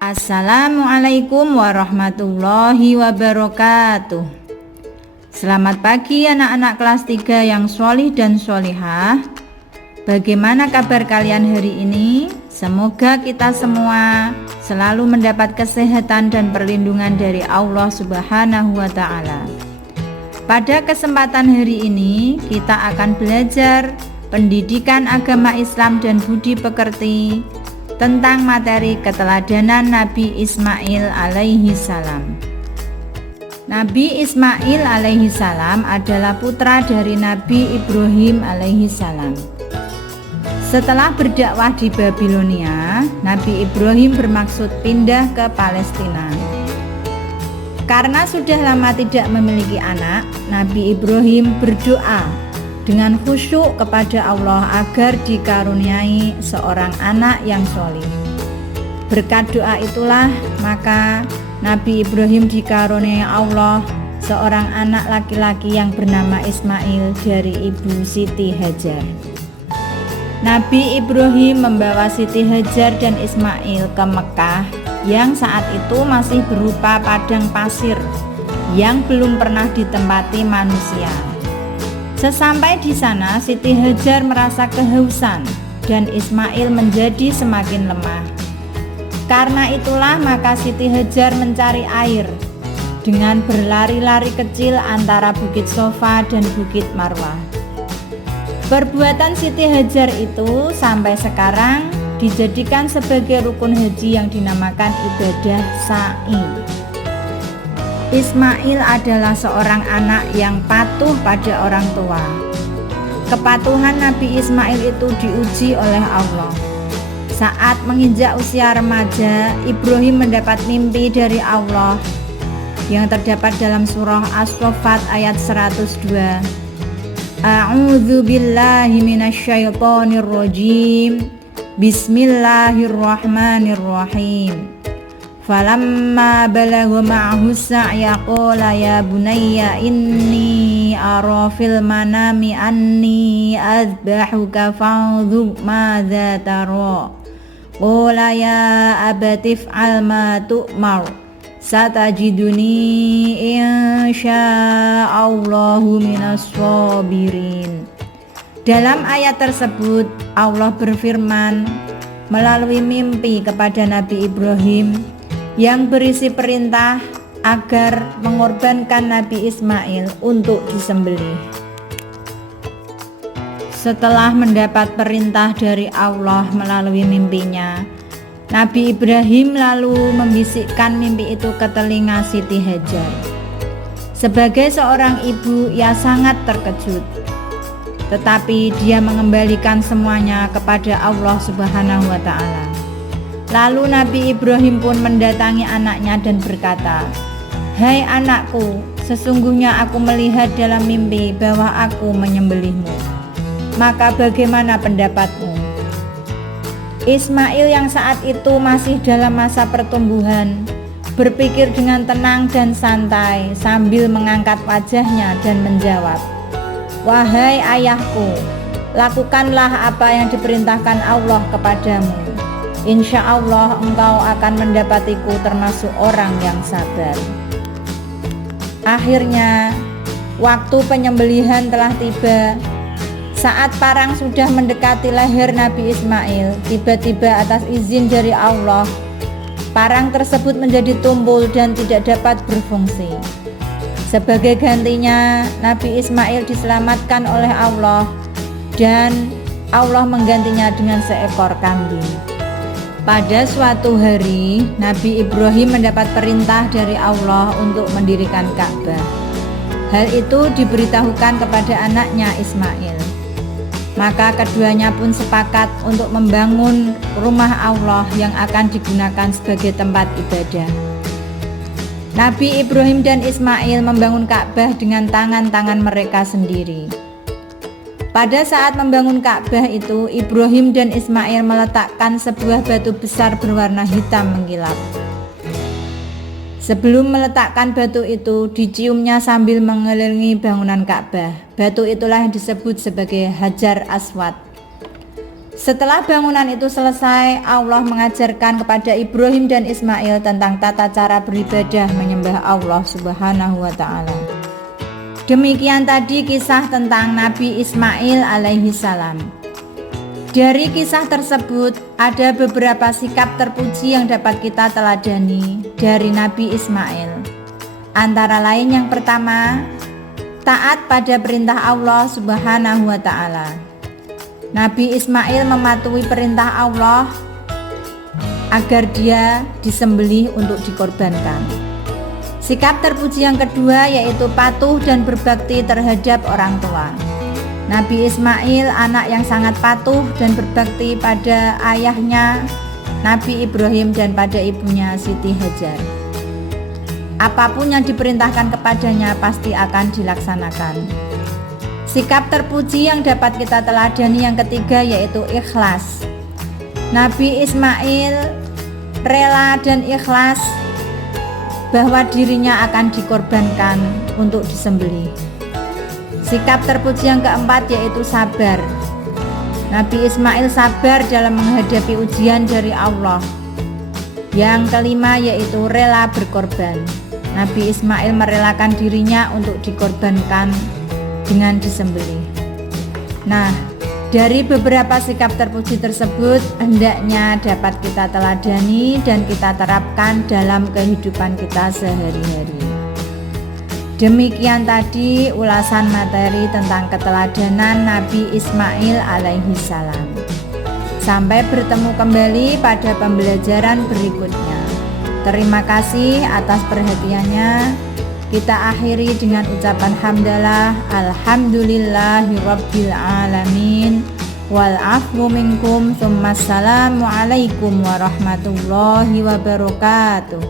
Assalamualaikum warahmatullahi wabarakatuh. Selamat pagi anak-anak kelas 3 yang sholih dan sholihah. Bagaimana kabar kalian hari ini? Semoga kita semua selalu mendapat kesehatan dan perlindungan dari Allah Subhanahu wa Ta'ala. Pada kesempatan hari ini kita akan belajar pendidikan agama Islam dan budi pekerti tentang materi keteladanan Nabi Ismail alaihi salam. Nabi Ismail alaihi salam adalah putra dari Nabi Ibrahim alaihi salam. Setelah berdakwah di Babilonia, Nabi Ibrahim bermaksud pindah ke Palestina. Karena sudah lama tidak memiliki anak, Nabi Ibrahim berdoa dengan khusyuk kepada Allah agar dikaruniai seorang anak yang sholih. Berkat doa itulah maka Nabi Ibrahim dikaruniai Allah seorang anak laki-laki yang bernama Ismail dari ibu Siti Hajar. Nabi Ibrahim membawa Siti Hajar dan Ismail ke Mekah yang saat itu masih berupa padang pasir yang belum pernah ditempati manusia. Sesampai di sana, Siti Hajar merasa kehausan dan Ismail menjadi semakin lemah. Karena itulah maka Siti Hajar mencari air dengan berlari-lari kecil antara Bukit Sofa dan Bukit Marwah. Perbuatan Siti Hajar itu sampai sekarang dijadikan sebagai rukun haji yang dinamakan ibadah sa'i. Ismail adalah seorang anak yang patuh pada orang tua. Kepatuhan Nabi Ismail itu diuji oleh Allah. Saat menginjak usia remaja, Ibrahim mendapat mimpi dari Allah yang terdapat dalam surah As-Saffat ayat 102. A'udzu billahi minasyaitonir rajim. Bismillahirrahmanirrahim. Falamma balagha ma'ahu sa'ya qala ya bunayya inni ara fil manami anni azbahuka fanzur madza tara. Qala ya abati if'al ma tu'mar satajiduni insya'allahu minas sabirin. Dalam ayat tersebut Allah berfirman melalui mimpi kepada Nabi Ibrahim yang berisi perintah agar mengorbankan Nabi Ismail untuk disembelih. Setelah mendapat perintah dari Allah melalui mimpinya, Nabi Ibrahim lalu membisikkan mimpi itu ke telinga Siti Hajar. Sebagai seorang ibu, ia sangat terkejut. Tetapi dia mengembalikan semuanya kepada Allah Subhanahu wa Ta'ala. Lalu Nabi Ibrahim pun mendatangi anaknya dan berkata, "Hai anakku, sesungguhnya aku melihat dalam mimpi bahwa aku menyembelihmu. Maka bagaimana pendapatmu?" Ismail yang saat itu masih dalam masa pertumbuhan berpikir dengan tenang dan santai sambil mengangkat wajahnya dan menjawab, "Wahai ayahku, lakukanlah apa yang diperintahkan Allah kepadamu. Insya Allah engkau akan mendapatiku termasuk orang yang sabar." Akhirnya, waktu penyembelihan telah tiba. Saat parang sudah mendekati leher Nabi Ismail, tiba-tiba atas izin dari Allah, parang tersebut menjadi tumpul dan tidak dapat berfungsi. Sebagai gantinya, Nabi Ismail diselamatkan oleh Allah dan Allah menggantinya dengan seekor kambing. Pada suatu hari, Nabi Ibrahim mendapat perintah dari Allah untuk mendirikan Ka'bah. Hal itu diberitahukan kepada anaknya Ismail. Maka keduanya pun sepakat untuk membangun rumah Allah yang akan digunakan sebagai tempat ibadah. Nabi Ibrahim dan Ismail membangun Ka'bah dengan tangan-tangan mereka sendiri. Pada saat membangun Ka'bah itu, Ibrahim dan Ismail meletakkan sebuah batu besar berwarna hitam mengkilap. Sebelum meletakkan batu itu, diciumnya sambil mengelilingi bangunan Ka'bah. Batu itulah yang disebut sebagai Hajar Aswad. Setelah bangunan itu selesai, Allah mengajarkan kepada Ibrahim dan Ismail tentang tata cara beribadah menyembah Allah Subhanahu wa Ta'ala. Demikian tadi kisah tentang Nabi Ismail alaihi salam. Dari kisah tersebut ada beberapa sikap terpuji yang dapat kita teladani dari Nabi Ismail. Antara lain yang pertama, taat pada perintah Allah Subhanahu wa Ta'ala. Nabi Ismail mematuhi perintah Allah agar dia disembelih untuk dikorbankan. Sikap terpuji yang kedua yaitu patuh dan berbakti terhadap orang tua. Nabi Ismail anak yang sangat patuh dan berbakti pada ayahnya Nabi Ibrahim dan pada ibunya Siti Hajar. Apapun yang diperintahkan kepadanya pasti akan dilaksanakan. Sikap terpuji yang dapat kita teladani yang ketiga yaitu ikhlas. Nabi Ismail rela dan ikhlas bahwa dirinya akan dikorbankan untuk disembelih. Sikap terpuji yang keempat yaitu sabar. Nabi Ismail sabar dalam menghadapi ujian dari Allah. Yang kelima yaitu rela berkorban. Nabi Ismail merelakan dirinya untuk dikorbankan dengan disembelih. Nah, dari beberapa sikap terpuji tersebut hendaknya dapat kita teladani dan kita terapkan dalam kehidupan kita sehari-hari. Demikian tadi ulasan materi tentang keteladanan Nabi Ismail alaihi salam. Sampai bertemu kembali pada pembelajaran berikutnya. Terima kasih atas perhatiannya. Kita akhiri dengan ucapan hamdalah, alhamdulillahirabbil alamin, wal afwu minkum, tsumma assalamu alaikum warahmatullahi wabarakatuh.